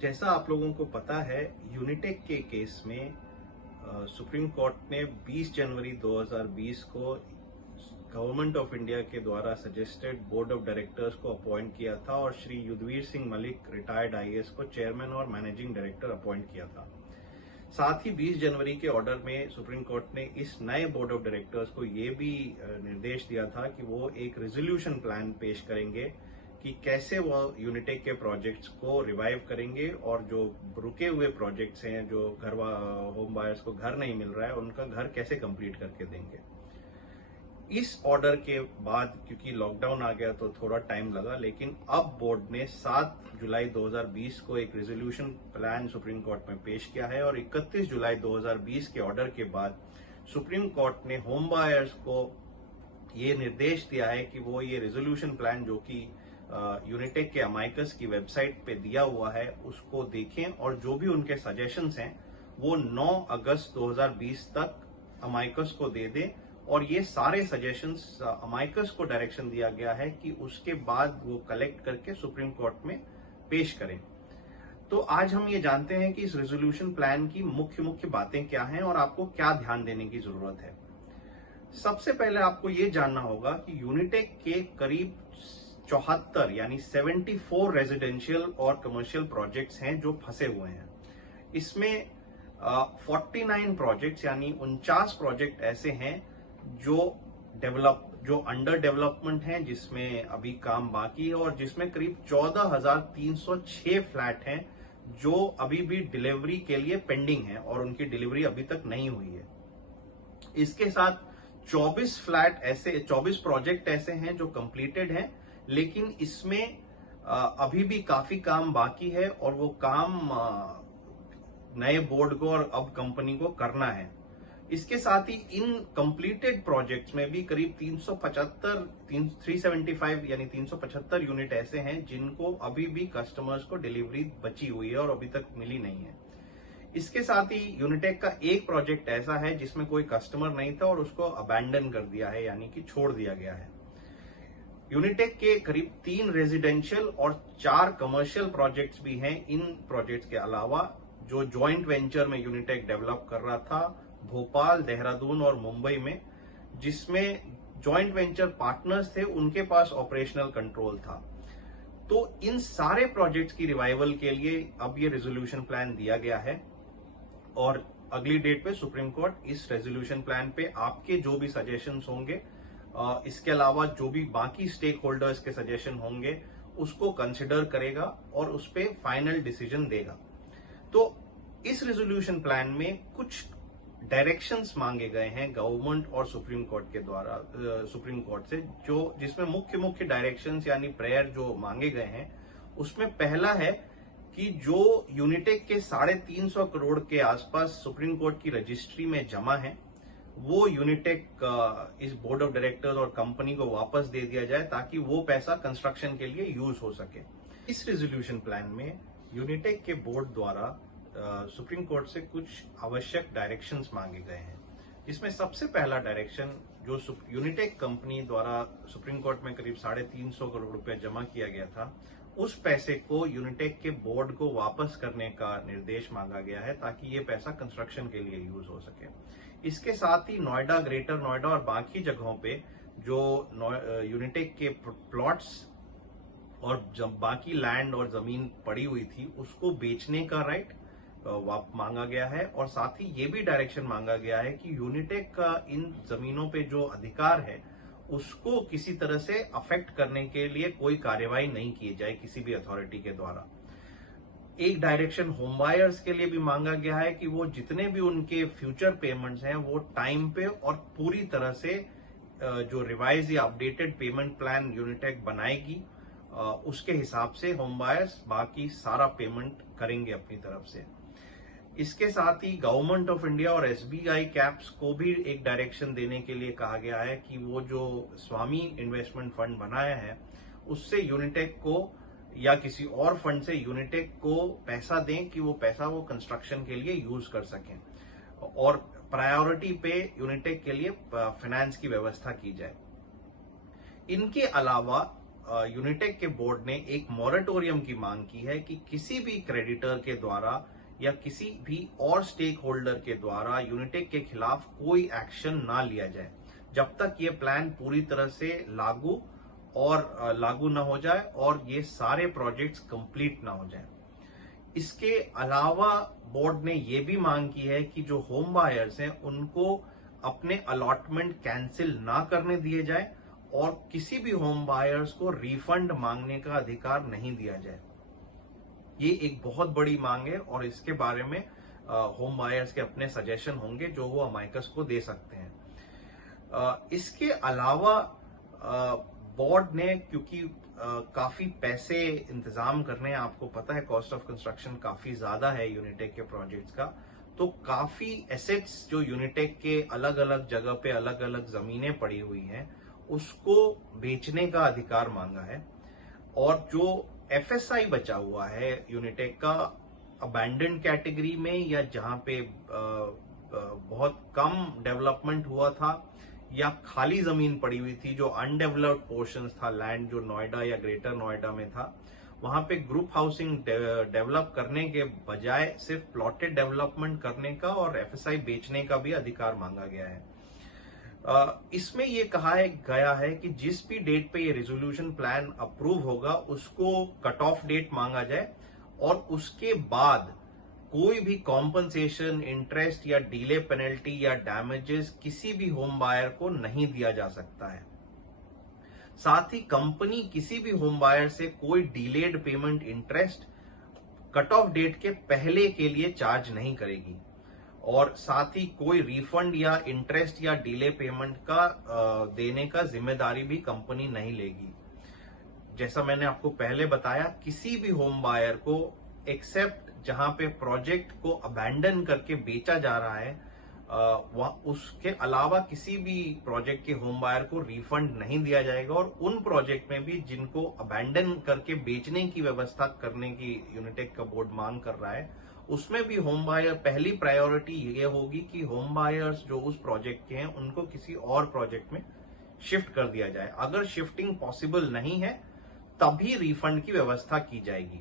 जैसा आप लोगों को पता है, यूनिटेक के केस में सुप्रीम कोर्ट ने 20 जनवरी 2020 को गवर्नमेंट ऑफ इंडिया के द्वारा सजेस्टेड बोर्ड ऑफ डायरेक्टर्स को अपॉइंट किया था और श्री युद्धवीर सिंह मलिक रिटायर्ड आईएएस को चेयरमैन और मैनेजिंग डायरेक्टर अपॉइंट किया था। साथ ही 20 जनवरी के ऑर्डर में सुप्रीम कोर्ट ने इस नए बोर्ड ऑफ डायरेक्टर्स को ये भी निर्देश दिया था कि वो एक रेजोल्यूशन प्लान पेश करेंगे कि कैसे वो यूनिटेक के प्रोजेक्ट्स को रिवाइव करेंगे और जो रुके हुए प्रोजेक्ट्स हैं, जो होम बायर्स को घर नहीं मिल रहा है, उनका घर कैसे कंप्लीट करके देंगे। इस ऑर्डर के बाद क्योंकि लॉकडाउन आ गया तो थोड़ा टाइम लगा, लेकिन अब बोर्ड ने 7 जुलाई 2020 को एक रेजोल्यूशन प्लान सुप्रीम कोर्ट में पेश किया है और 31 जुलाई 2020 के ऑर्डर के बाद सुप्रीम कोर्ट ने होम बायर्स को ये निर्देश दिया है कि वो ये रेजोल्यूशन प्लान जो कि यूनिटेक के अमाइकस की वेबसाइट पे दिया हुआ है उसको देखें और जो भी उनके सजेशंस हैं वो 9 अगस्त 2020 तक अमाइकस को दे दें। और ये सारे सजेशंस अमाइकस को डायरेक्शन दिया गया है कि उसके बाद वो कलेक्ट करके सुप्रीम कोर्ट में पेश करें। तो आज हम ये जानते हैं कि इस रेजोल्यूशन प्लान की मुख्य बातें क्या हैं और आपको क्या ध्यान देने की जरूरत है। सबसे पहले आपको ये जानना होगा कि यूनिटेक के करीब 74 यानी 74 रेजिडेंशियल और कमर्शियल प्रोजेक्ट्स हैं जो फंसे हुए हैं। इसमें 49 प्रोजेक्ट्स यानी 49 प्रोजेक्ट ऐसे हैं जो अंडर डेवलपमेंट हैं, जिसमें अभी काम बाकी है और जिसमें करीब 14,306 फ्लैट हैं जो अभी भी डिलीवरी के लिए पेंडिंग है और उनकी डिलीवरी अभी तक नहीं हुई है। इसके साथ 24 प्रोजेक्ट ऐसे हैं जो कंप्लीटेड हैं, लेकिन इसमें अभी भी काफी काम बाकी है और वो काम नए बोर्ड को और अब कंपनी को करना है। इसके साथ ही इन कंप्लीटेड प्रोजेक्ट्स में भी करीब 375 यानी 375 यूनिट ऐसे हैं जिनको अभी भी कस्टमर्स को डिलीवरी बची हुई है और अभी तक मिली नहीं है। इसके साथ ही यूनिटेक का एक प्रोजेक्ट ऐसा है जिसमें कोई कस्टमर नहीं था और उसको अबैंडन कर दिया है, यानी कि छोड़ दिया गया है। यूनिटेक के करीब 3 रेजिडेंशियल और 4 कमर्शियल प्रोजेक्ट्स भी हैं इन प्रोजेक्ट्स के अलावा, जो जॉइंट वेंचर में यूनिटेक डेवलप कर रहा था भोपाल, देहरादून और मुंबई में, जिसमें जॉइंट वेंचर पार्टनर्स थे, उनके पास ऑपरेशनल कंट्रोल था। तो इन सारे प्रोजेक्ट्स की रिवाइवल के लिए अब ये रेजोल्यूशन प्लान दिया गया है और अगली डेट पे सुप्रीम कोर्ट इस रेजोल्यूशन प्लान पे आपके जो भी सजेशंस होंगे, इसके अलावा जो भी बाकी स्टेक होल्डर्स के सजेशन होंगे, उसको कंसिडर करेगा और उस पर फाइनल डिसीजन देगा। तो इस रेजोल्यूशन प्लान में कुछ डायरेक्शंस मांगे गए हैं गवर्नमेंट और सुप्रीम कोर्ट के द्वारा, सुप्रीम कोर्ट से, जो जिसमें मुख्य डायरेक्शंस यानी प्रेयर जो मांगे गए हैं, उसमें पहला है कि जो यूनिटेक के 350 करोड़ के आसपास सुप्रीम कोर्ट की रजिस्ट्री में जमा है, वो यूनिटेक इस बोर्ड ऑफ डायरेक्टर्स और कंपनी को वापस दे दिया जाए ताकि वो पैसा कंस्ट्रक्शन के लिए यूज हो सके। इस रेजोल्यूशन प्लान में यूनिटेक के बोर्ड द्वारा सुप्रीम कोर्ट से कुछ आवश्यक डायरेक्शंस मांगे गए हैं, जिसमें सबसे पहला डायरेक्शन जो यूनिटेक कंपनी द्वारा सुप्रीम कोर्ट में करीब 350 करोड़ रुपए जमा किया गया था, उस पैसे को यूनिटेक के बोर्ड को वापस करने का निर्देश मांगा गया है ताकि ये पैसा कंस्ट्रक्शन के लिए यूज हो सके। इसके साथ ही नोएडा, ग्रेटर नोएडा और बाकी जगहों पे जो यूनिटेक के प्लॉट्स और जब बाकी लैंड और जमीन पड़ी हुई थी, उसको बेचने का राइट मांगा गया है। और साथ ही ये भी डायरेक्शन मांगा गया है कि यूनिटेक का इन जमीनों पे जो अधिकार है उसको किसी तरह से अफेक्ट करने के लिए कोई कार्यवाही नहीं की जाए किसी भी अथॉरिटी के द्वारा। एक डायरेक्शन होम बायर्स के लिए भी मांगा गया है कि वो जितने भी उनके फ्यूचर पेमेंट्स हैं वो टाइम पे और पूरी तरह से जो रिवाइज या अपडेटेड पेमेंट प्लान यूनिटेक बनाएगी उसके हिसाब से होम बायर्स बाकी सारा पेमेंट करेंगे अपनी तरफ से। इसके साथ ही गवर्नमेंट ऑफ इंडिया और एसबीआई कैप्स को भी एक डायरेक्शन देने के लिए कहा गया है कि वो जो स्वामी इन्वेस्टमेंट फंड बनाया है उससे यूनिटेक को या किसी और फंड से यूनिटेक को पैसा दें कि वो पैसा वो कंस्ट्रक्शन के लिए यूज कर सकें और प्रायोरिटी पे यूनिटेक के लिए फाइनेंस की व्यवस्था की जाए। इनके अलावा यूनिटेक के बोर्ड ने एक मॉरेटोरियम की मांग की है कि किसी भी क्रेडिटर के द्वारा या किसी भी और स्टेक होल्डर के द्वारा यूनिटेक के खिलाफ कोई एक्शन ना लिया जाए जब तक ये प्लान पूरी तरह से लागू ना हो जाए और ये सारे प्रोजेक्ट्स कंप्लीट ना हो जाए। इसके अलावा बोर्ड ने ये भी मांग की है कि जो होम बायर्स हैं उनको अपने अलॉटमेंट कैंसिल ना करने दिए जाए और किसी भी होम बायर्स को रिफंड मांगने का अधिकार नहीं दिया जाए। ये एक बहुत बड़ी मांग है और इसके बारे में होम बायर्स के अपने सजेशन होंगे जो वो अमाइकस को दे सकते हैं। इसके अलावा बोर्ड ने क्योंकि काफी पैसे इंतजाम करने हैं, आपको पता है कॉस्ट ऑफ कंस्ट्रक्शन काफी ज्यादा है यूनिटेक के प्रोजेक्ट्स का, तो काफी एसेट्स जो यूनिटेक के अलग अलग जगह पे अलग अलग जमीनें पड़ी हुई हैं उसको बेचने का अधिकार मांगा है। और जो एफएसआई बचा हुआ है यूनिटेक का अबैंडन कैटेगरी में या जहां पे बहुत कम डेवलपमेंट हुआ था या खाली जमीन पड़ी हुई थी, जो अनडेवलप्ड पोर्शंस था लैंड जो नोएडा या ग्रेटर नोएडा में था, वहां पे ग्रुप हाउसिंग डेवलप करने के बजाय सिर्फ प्लॉटेड डेवलपमेंट करने का और एफएसआई बेचने का भी अधिकार मांगा गया है। इसमें ये कहा गया है कि जिस भी डेट पे ये रेजोल्यूशन प्लान अप्रूव होगा उसको कट ऑफ डेट मांगा जाए और उसके बाद कोई भी कॉम्पनसेशन, इंटरेस्ट या डिले पेनल्टी या डैमेजेस किसी भी होम बायर को नहीं दिया जा सकता है। साथ ही कंपनी किसी भी होम बायर से कोई delayed payment interest cut off date के पहले के लिए चार्ज नहीं करेगी और साथ ही कोई रिफंड या इंटरेस्ट या डिले पेमेंट का देने का जिम्मेदारी भी कंपनी नहीं लेगी। जैसा मैंने आपको पहले बताया, किसी भी होम बायर को एक्सेप्ट जहां पे प्रोजेक्ट को अबैंडन करके बेचा जा रहा है उसके अलावा किसी भी प्रोजेक्ट के होम बायर को रिफंड नहीं दिया जाएगा और उन प्रोजेक्ट में भी जिनको अबैंडन करके बेचने की व्यवस्था करने की यूनिटेक का बोर्ड मांग कर रहा है उसमें भी होम बायर पहली प्रायोरिटी ये होगी कि होम बायर्स जो उस प्रोजेक्ट के हैं उनको किसी और प्रोजेक्ट में शिफ्ट कर दिया जाए। अगर शिफ्टिंग पॉसिबल नहीं है तभी रिफंड की व्यवस्था की जाएगी।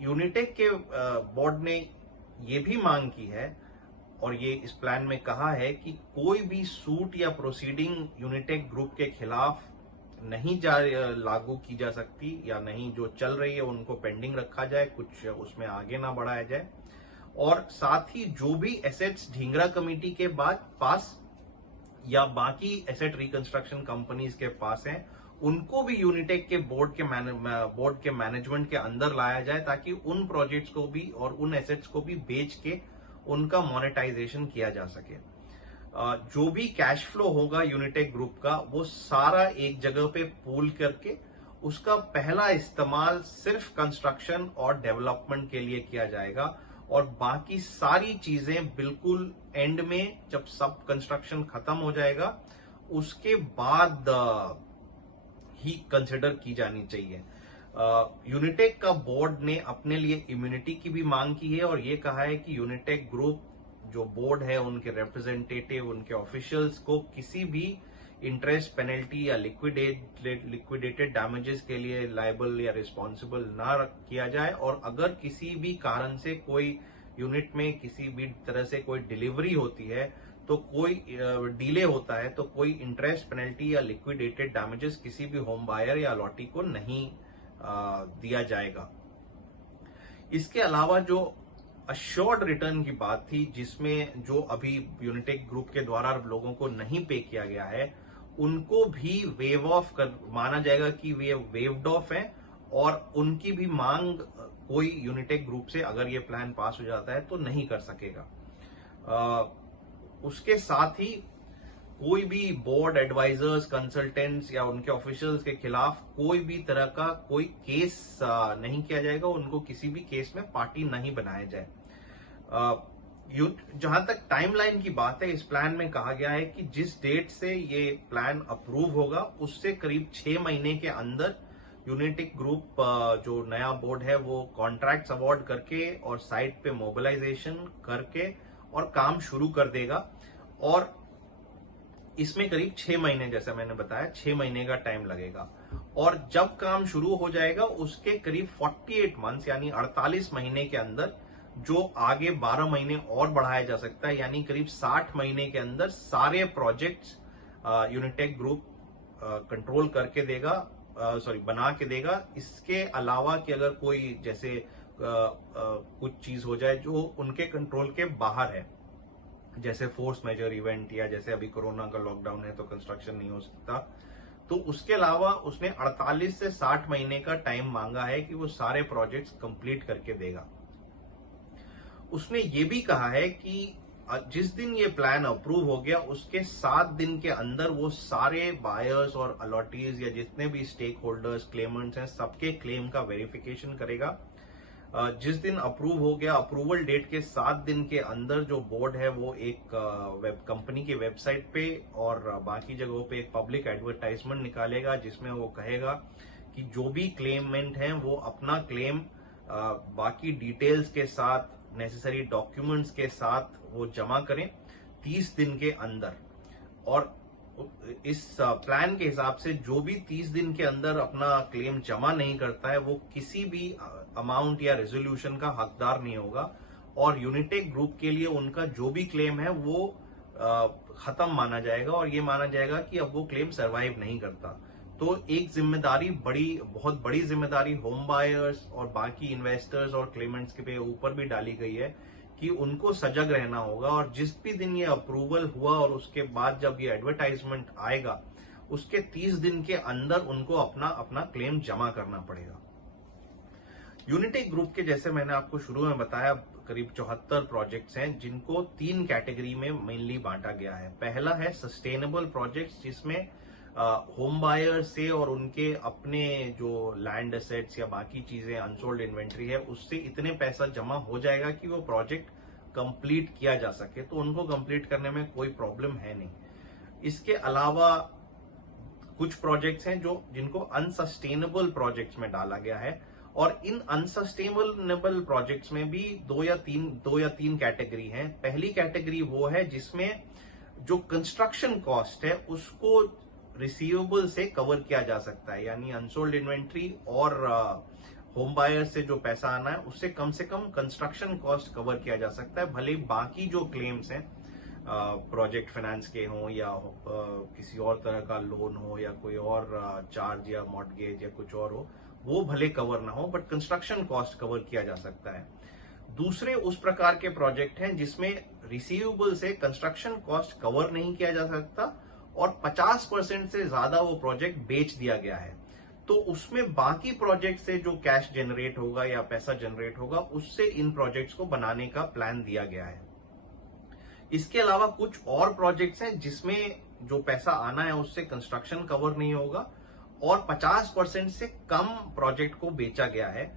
यूनिटेक के बोर्ड ने ये भी मांग की है और ये इस प्लान में कहा है कि कोई भी सूट या प्रोसीडिंग यूनिटेक ग्रुप के खिलाफ नहीं लागू की जा सकती या नहीं, जो चल रही है उनको पेंडिंग रखा जाए, कुछ उसमें आगे ना बढ़ाया जाए। और साथ ही जो भी एसेट्स ढींगरा कमेटी के पास या बाकी एसेट रिकंस्ट्रक्शन कंपनीज के पास हैं उनको भी यूनिटेक के बोर्ड के मैनेजमेंट के अंदर लाया जाए ताकि उन प्रोजेक्ट्स को भी और उन एसेट्स को भी बेच के उनका मोनेटाइजेशन किया जा सके। जो भी कैश फ्लो होगा यूनिटेक ग्रुप का वो सारा एक जगह पे पूल करके उसका पहला इस्तेमाल सिर्फ कंस्ट्रक्शन और डेवलपमेंट के लिए किया जाएगा और बाकी सारी चीजें बिल्कुल एंड में जब सब कंस्ट्रक्शन खत्म हो जाएगा उसके बाद ही कंसिडर की जानी चाहिए। यूनिटेक का बोर्ड ने अपने लिए इम्यूनिटी की भी मांग की है और ये कहा है कि यूनिटेक ग्रुप जो बोर्ड है उनके रिप्रेजेंटेटिव, उनके ऑफिशियल्स को किसी भी इंटरेस्ट पेनल्टी या लिक्विडेटेड डैमेजेस के लिए लायबल या रिस्पॉन्सिबल ना किया जाए और अगर किसी भी कारण से कोई यूनिट में किसी भी तरह से कोई डिलीवरी होती है तो कोई डिले होता है तो कोई इंटरेस्ट पेनल्टी या लिक्विडेटेड डैमेजेस किसी भी होम बायर या अलॉटी को नहीं दिया जाएगा। इसके अलावा जो अश्योर्ड रिटर्न की बात थी जिसमें जो अभी यूनिटेक ग्रुप के द्वारा लोगों को नहीं पे किया गया है उनको भी वेव ऑफ कर माना जाएगा कि वे वेव्ड ऑफ है और उनकी भी मांग कोई यूनिटेक ग्रुप से अगर ये प्लान पास हो जाता है तो नहीं कर सकेगा। उसके साथ ही कोई भी बोर्ड एडवाइजर्स, कंसल्टेंट्स या उनके ऑफिशियल्स के खिलाफ कोई भी तरह का कोई केस नहीं किया जाएगा, उनको किसी भी केस में पार्टी नहीं बनाया जाए। जहां तक टाइमलाइन की बात है, इस प्लान में कहा गया है कि जिस डेट से ये प्लान अप्रूव होगा उससे करीब 6 महीने के अंदर यूनिटेक ग्रुप जो नया बोर्ड है वो कॉन्ट्रैक्ट्स अवार्ड करके और साइट पे मोबिलाइजेशन करके और काम शुरू कर देगा और इसमें करीब 6 महीने, जैसा मैंने बताया, 6 महीने का टाइम लगेगा। और जब काम शुरू हो जाएगा उसके करीब 48 मंथ्स यानी 48 महीने के अंदर जो आगे 12 महीने और बढ़ाया जा सकता है, यानी करीब 60 महीने के अंदर सारे प्रोजेक्ट्स यूनिटेक ग्रुप कंट्रोल करके देगा, बना के देगा। इसके अलावा कि अगर कोई जैसे कुछ चीज हो जाए जो उनके कंट्रोल के बाहर है, जैसे फोर्स मेजर इवेंट या जैसे अभी कोरोना का लॉकडाउन है तो कंस्ट्रक्शन नहीं हो सकता, तो उसके अलावा उसने 48 से 60 महीने का टाइम मांगा है कि वो सारे प्रोजेक्ट्स कंप्लीट करके देगा। उसने ये भी कहा है कि जिस दिन ये प्लान अप्रूव हो गया उसके 7 दिन के अंदर वो सारे बायर्स और अलॉटीज या जितने भी स्टेक होल्डर्स, क्लेमेंट्स हैं, सबके क्लेम का वेरिफिकेशन करेगा। जिस दिन अप्रूव हो गया, अप्रूवल डेट के 7 दिन के अंदर जो बोर्ड है वो एक वेब कंपनी की वेबसाइट पे और बाकी जगहों पे एक पब्लिक एडवर्टाइजमेंट निकालेगा जिसमें वो कहेगा कि जो भी क्लेममेंट हैं वो अपना क्लेम बाकी डिटेल्स के साथ, नेसेसरी डॉक्यूमेंट्स के साथ वो जमा करें 30 दिन के अंदर। और इस प्लान के हिसाब से जो भी 30 दिन के अंदर अपना क्लेम जमा नहीं करता है वो किसी भी अमाउंट या रेजोल्यूशन का हकदार नहीं होगा, और यूनिटेक ग्रुप के लिए उनका जो भी क्लेम है वो खत्म माना जाएगा और ये माना जाएगा कि अब वो क्लेम सरवाइव नहीं करता। तो एक जिम्मेदारी, बहुत बड़ी जिम्मेदारी होम बायर्स और बाकी इन्वेस्टर्स और क्लेमेंट्स के ऊपर भी डाली गई है कि उनको सजग रहना होगा, और जिस भी दिन ये अप्रूवल हुआ और उसके बाद जब ये एडवर्टाइजमेंट आएगा उसके 30 दिन के अंदर उनको अपना क्लेम जमा करना पड़ेगा। यूनिटेक ग्रुप के, जैसे मैंने आपको शुरू में बताया, करीब 74 प्रोजेक्ट्स हैं जिनको 3 कैटेगरी में मेनली बांटा गया है। पहला है सस्टेनेबल प्रोजेक्ट्स, जिसमें होम बायर से और उनके अपने जो लैंड एसेट्स या बाकी चीजें, अनसोल्ड इन्वेंट्री है, उससे इतने पैसा जमा हो जाएगा कि वो प्रोजेक्ट कंप्लीट किया जा सके, तो उनको कंप्लीट करने में कोई प्रॉब्लम है नहीं। इसके अलावा कुछ प्रोजेक्ट्स हैं जिनको अनसस्टेनेबल प्रोजेक्ट्स में डाला गया है, और इन अनसस्टेनेबल प्रोजेक्ट्स में भी दो या तीन कैटेगरी हैं। पहली कैटेगरी वो है जिसमें जो कंस्ट्रक्शन कॉस्ट है उसको रिसीवेबल से कवर किया जा सकता है, यानी अनसोल्ड इन्वेंट्री और होम बायर से जो पैसा आना है उससे कम कंस्ट्रक्शन कॉस्ट कवर किया जा सकता है, भले बाकी जो क्लेम्स हैं प्रोजेक्ट फाइनेंस के हों या किसी और तरह का लोन हो या कोई और चार्ज या मॉर्टगेज या कुछ और हो, वो भले कवर ना हो, बट कंस्ट्रक्शन कॉस्ट कवर किया जा सकता है। दूसरे उस प्रकार के प्रोजेक्ट हैं जिसमें रिसीवेबल से कंस्ट्रक्शन कॉस्ट कवर नहीं किया जा सकता और 50% से ज्यादा वो प्रोजेक्ट बेच दिया गया है, तो उसमें बाकी प्रोजेक्ट से जो कैश जनरेट होगा या पैसा जनरेट होगा उससे इन प्रोजेक्ट्स को बनाने का प्लान दिया गया है। इसके अलावा कुछ और प्रोजेक्ट्स हैं जिसमें जो पैसा आना है उससे कंस्ट्रक्शन कवर नहीं होगा और 50% से कम प्रोजेक्ट को बेचा गया है।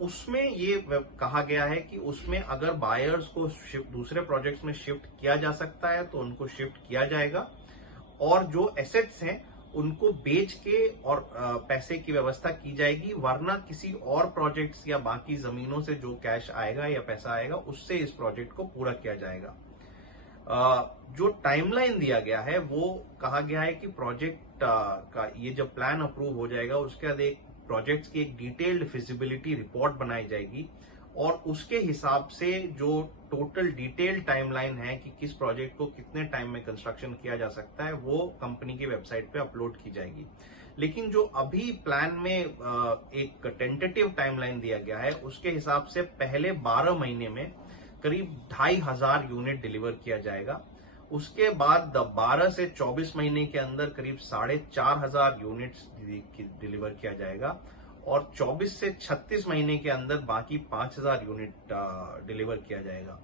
उसमें ये कहा गया है कि उसमें अगर बायर्स को दूसरे प्रोजेक्ट्स में शिफ्ट किया जा सकता है तो उनको शिफ्ट किया जाएगा, और जो एसेट्स हैं उनको बेच के और पैसे की व्यवस्था की जाएगी, वरना किसी और प्रोजेक्ट्स या बाकी जमीनों से जो कैश आएगा या पैसा आएगा उससे इस प्रोजेक्ट को पूरा किया जाएगा। जो टाइमलाइन दिया गया है वो कहा गया है कि प्रोजेक्ट का ये जब प्लान अप्रूव हो जाएगा उसके बाद एक प्रोजेक्ट्स की एक डिटेल्ड फिजिबिलिटी रिपोर्ट बनाई जाएगी और उसके हिसाब से जो टोटल डिटेल्ड टाइमलाइन है कि किस प्रोजेक्ट को कितने टाइम में कंस्ट्रक्शन किया जा सकता है वो कंपनी की वेबसाइट पे अपलोड की जाएगी। लेकिन जो अभी प्लान में एक टेंटेटिव टाइमलाइन दिया गया है उसके हिसाब से पहले 12 महीने में करीब 2500 यूनिट डिलीवर किया जाएगा। उसके बाद 12 से 24 महीने के अंदर करीब 4500 यूनिट्स डिलीवर किया जाएगा और 24 से 36 महीने के अंदर बाकी 5000 यूनिट डिलीवर किया जाएगा।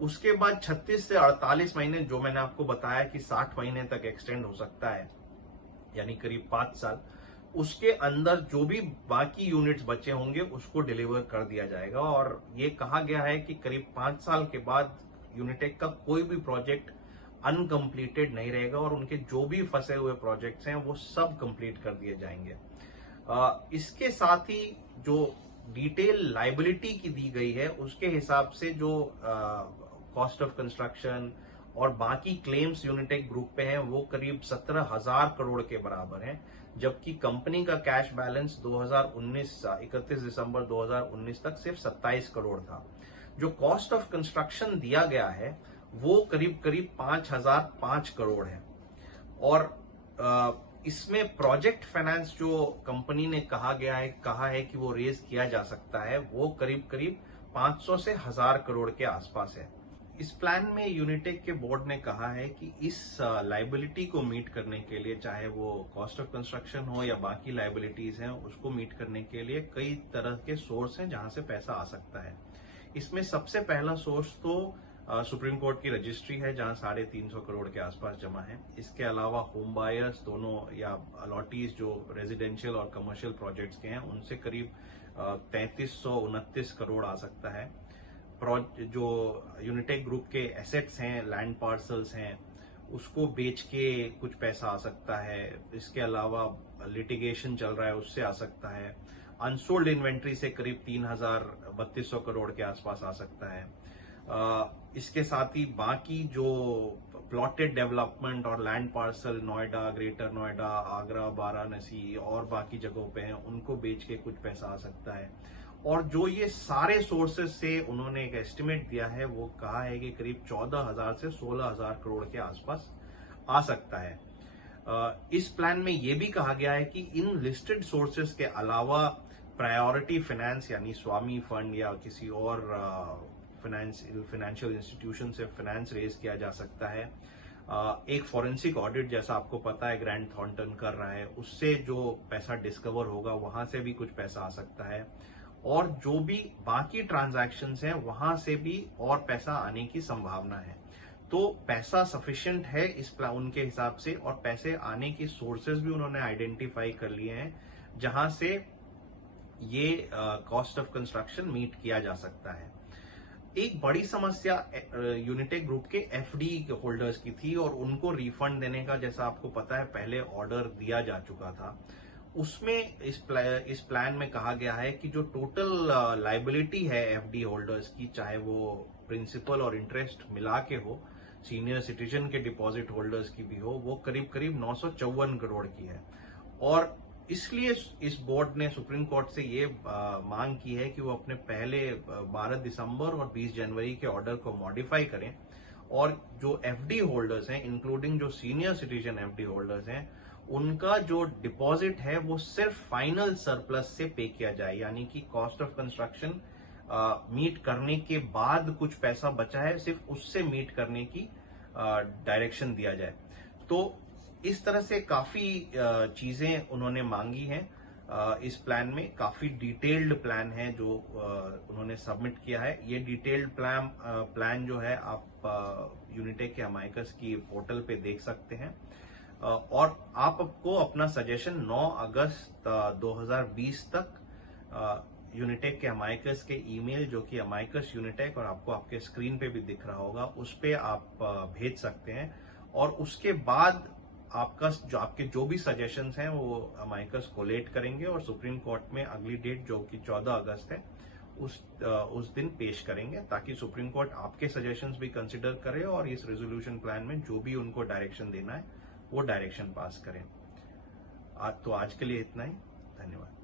उसके बाद 36 से 48 महीने, जो मैंने आपको बताया कि 60 महीने तक एक्सटेंड हो सकता है, यानी करीब 5 साल, उसके अंदर जो भी बाकी यूनिट्स बचे होंगे उसको डिलीवर कर दिया जाएगा। और ये कहा गया है कि करीब 5 साल के बाद यूनिटेक का कोई भी प्रोजेक्ट अनकंप्लीटेड नहीं रहेगा और उनके जो भी फंसे हुए प्रोजेक्ट्स हैं वो सब कंप्लीट कर दिए जाएंगे। इसके साथ ही जो डिटेल लायबिलिटी की दी गई है उसके हिसाब से जो कॉस्ट ऑफ कंस्ट्रक्शन और बाकी क्लेम्स यूनिटेक ग्रुप पे हैं वो करीब 17,000 करोड़ के बराबर हैं, जबकि कंपनी का कैश बैलेंस 2019 31 दिसंबर 2019 तक सिर्फ 27 करोड़ था। जो कॉस्ट ऑफ कंस्ट्रक्शन दिया गया है वो करीब करीब 5,005 करोड़ है। और इसमें प्रोजेक्ट फाइनेंस जो कंपनी ने कहा है कि वो रेज किया जा सकता है, वो करीब करीब 500 से 1000 करोड़ के आसपास है। इस प्लान में यूनिटेक के बोर्ड ने कहा है कि इस लाइबिलिटी को मीट करने के लिए, चाहे वो कॉस्ट ऑफ कंस्ट्रक्शन हो या बाकी लाइबिलिटीज हैं, उसको मीट करने के लिए कई तरह के सोर्स हैं जहां से पैसा आ सकता है। इसमें सबसे पहला सोर्स तो सुप्रीम कोर्ट की रजिस्ट्री है, जहां 350 करोड़ के आसपास जमा है। इसके अलावा होम बायर्स दोनों या अलॉटीज जो रेजिडेंशियल और कमर्शियल प्रोजेक्ट्स के हैं, उनसे करीब 3329 करोड़ आ सकता है। जो यूनिटेक ग्रुप के एसेट्स हैं, लैंड पार्सल्स हैं, उसको बेच के कुछ पैसा आ सकता है। इसके अलावा लिटिगेशन चल रहा है, उससे आ सकता है। अनसोल्ड इन्वेंट्री से करीब 3,3200 करोड़ के आसपास आ सकता है। इसके साथ ही बाकी जो प्लॉटेड डेवलपमेंट और land parcel Noida, greater Noida, Agra, Varanasi और बाकी जगहों पे हैं, उनको बेच के कुछ पैसा आ सकता है। और जो ये सारे सोर्सेस से उन्होंने एक एस्टिमेट दिया है, वो कहा है कि करीब 14,000 से 16,000 करोड़ के आसपास आ सकता है। इस प्लान में ये भी कहा गया है कि इन लिस्टेड सोर्सेस के अलावा प्रायोरिटी फाइनेंस यानी स्वामी फंड या किसी और फाइनेंशियल इंस्टीट्यूशन से फाइनेंस रेज किया जा सकता है। एक फॉरेंसिक ऑडिट, जैसा आपको पता है ग्रैंट थॉर्नटन कर रहा है, उससे जो पैसा डिस्कवर होगा वहां से भी कुछ पैसा आ सकता है। और जो भी बाकी ट्रांजैक्शंस हैं वहां से भी और पैसा आने की संभावना है। तो पैसा सफिशिएंट है इस प्लान उनके हिसाब से, और पैसे आने की सोर्सेज भी उन्होंने आइडेंटिफाई कर लिए हैं जहां से ये कॉस्ट ऑफ कंस्ट्रक्शन मीट किया जा सकता है। एक बड़ी समस्या यूनिटेक ग्रुप के एफडी होल्डर्स की थी, और उनको रिफंड देने का, जैसा आपको पता है, पहले ऑर्डर दिया जा चुका था। उसमें इस प्लान में कहा गया है कि जो टोटल लाइबिलिटी है एफडी होल्डर्स की, चाहे वो प्रिंसिपल और इंटरेस्ट मिला के हो, सीनियर सिटीजन के डिपॉजिट होल्डर्स की भी हो, वो करीब करीब 954 करोड़ की है। और इसलिए इस बोर्ड ने सुप्रीम कोर्ट से ये मांग की है कि वो अपने पहले 12 दिसंबर और 20 जनवरी के ऑर्डर को मॉडिफाई करें, और जो एफडी होल्डर्स हैं, इंक्लूडिंग जो सीनियर सिटीजन एफडी होल्डर्स हैं, उनका जो डिपॉजिट है वो सिर्फ फाइनल सरप्लस से पे किया जाए, यानी कि कॉस्ट ऑफ कंस्ट्रक्शन मीट करने के बाद कुछ पैसा बचा है, सिर्फ उससे मीट करने की डायरेक्शन दिया जाए। तो इस तरह से काफी चीजें उन्होंने मांगी हैं। इस प्लान में काफी डिटेल्ड प्लान है जो उन्होंने सबमिट किया है। ये डिटेल्ड प्लान जो है आप यूनिटेक के अमाइकस की पोर्टल पे देख सकते हैं। और आपको अपना सजेशन 9 अगस्त 2020 तक यूनिटेक के अमाइकस के ईमेल, जो कि अमाइकस यूनिटेक, और आपको आपके स्क्रीन पे भी दिख रहा होगा, उस पे आप भेज सकते हैं। और उसके बाद आपके जो भी सजेशंस हैं वो अमाइकस कोलेट करेंगे और सुप्रीम कोर्ट में अगली डेट, जो कि 14 अगस्त है, उस दिन पेश करेंगे, ताकि सुप्रीम कोर्ट आपके सजेशंस भी कंसिडर करे और इस रेजोल्यूशन प्लान में जो भी उनको डायरेक्शन देना है वो डायरेक्शन पास करें। तो आज के लिए इतना ही। धन्यवाद।